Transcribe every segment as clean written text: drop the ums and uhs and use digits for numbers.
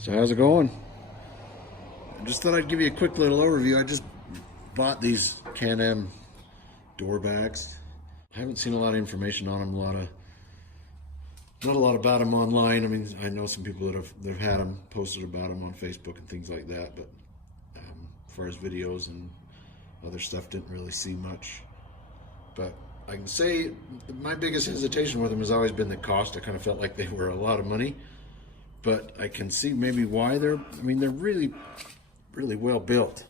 So how's it going? I just thought I'd give you a quick little overview. I just bought these Can Am door bags. I haven't seen a lot of information on them, not a lot about them online. I mean, I know some people that have had them, posted about them on Facebook and things like that, but as far as videos and other stuff, didn't really see much. But I can say my biggest hesitation with them has always been the cost. I kind of felt like they were a lot of money, but I can see maybe why they're really well built.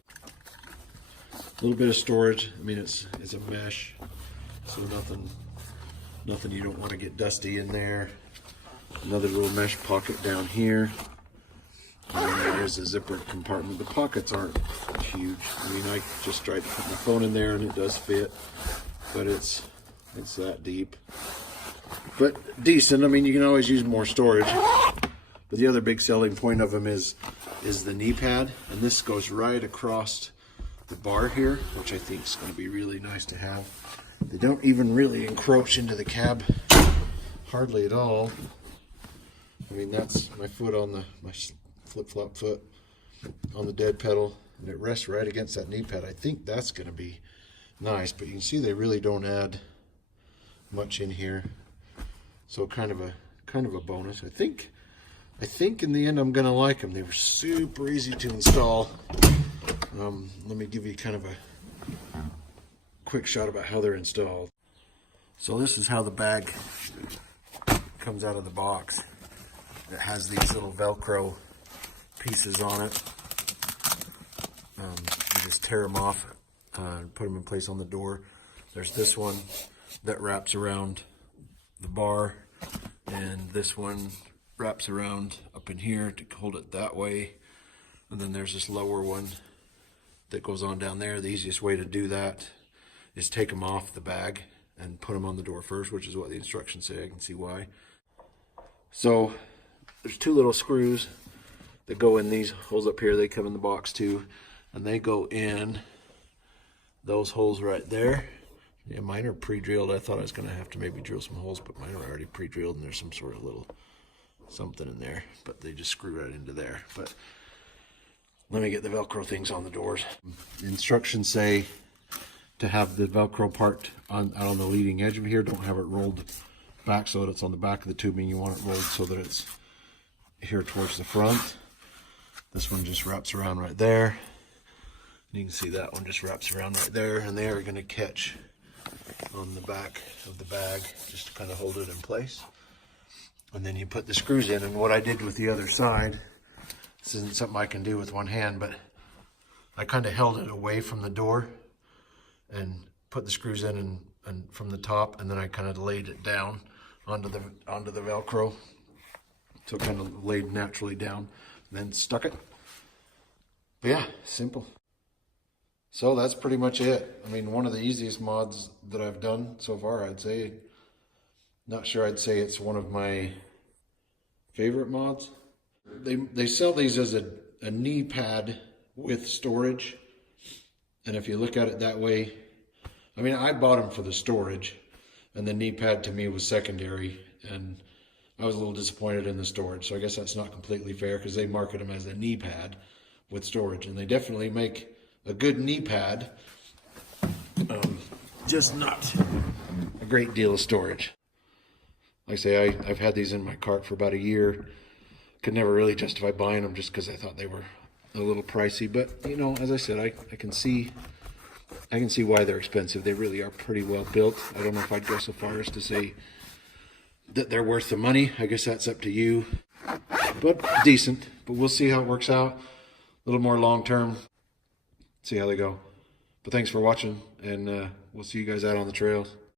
A little bit of storage. I mean, it's a mesh, so nothing you don't want to get dusty in there. Another little mesh pocket down here. And then there is a zippered compartment. The pockets aren't huge. I mean, I just tried to put my phone in there and it does fit, but it's that deep. But decent. I mean, you can always use more storage. But the other big selling point of them is the knee pad, and this goes right across the bar here, which I think is going to be really nice to have. They don't even really encroach into the cab hardly at all. I mean, that's my foot on my flip-flop foot on the dead pedal, and it rests right against that knee pad. I think that's going to be nice, but you can see they really don't add much in here, so kind of a bonus. I think in the end I'm going to like them. They were super easy to install. Let me give you kind of a quick shot about how they're installed. So this is how the bag comes out of the box. It has these little Velcro pieces on it. You just tear them off and put them in place on the door. There's this one that wraps around the bar, and this one wraps around up in here to hold it that way. And then there's this lower one that goes on down there. The easiest way to do that is take them off the bag and put them on the door first, which is what the instructions say. I can see why. So there's two little screws that go in these holes up here. They come in the box too, and they go in those holes right there. Yeah, mine are pre-drilled. I thought I was going to have to maybe drill some holes, but mine are already pre-drilled, and there's some sort of little something in there, but they just screw right into there. But let me get the Velcro things on the doors. The instructions say to have the Velcro part out on the leading edge of here. Don't have it rolled back so that it's on the back of the tubing. You want it rolled so that it's here towards the front. This one just wraps around right there. You can see that one just wraps around right there, and they are going to catch on the back of the bag just to kind of hold it in place. And then you put the screws in, and what I did with the other side, this isn't something I can do with one hand, but I kind of held it away from the door and put the screws in and from the top, and then I kind of laid it down onto the Velcro, so it kind of laid naturally down, and then stuck it. But yeah, simple. So that's pretty much it. I mean, one of the easiest mods that I've done so far, I'd say. Not sure I'd say it's one of my favorite mods. They sell these as a knee pad with storage, and if you look at it that way, I mean, I bought them for the storage, and the knee pad to me was secondary, and I was a little disappointed in the storage. So I guess that's not completely fair, because they market them as a knee pad with storage, and they definitely make a good knee pad, just not a great deal of storage. Like I say, I've had these in my cart for about a year. Could never really justify buying them just because I thought they were a little pricey. But you know, as I said, I can see why they're expensive. They really are pretty well built. I don't know if I'd go so far as to say that they're worth the money. I guess that's up to you. But decent. But we'll see how it works out. A little more long term. See how they go. But thanks for watching, and we'll see you guys out on the trails.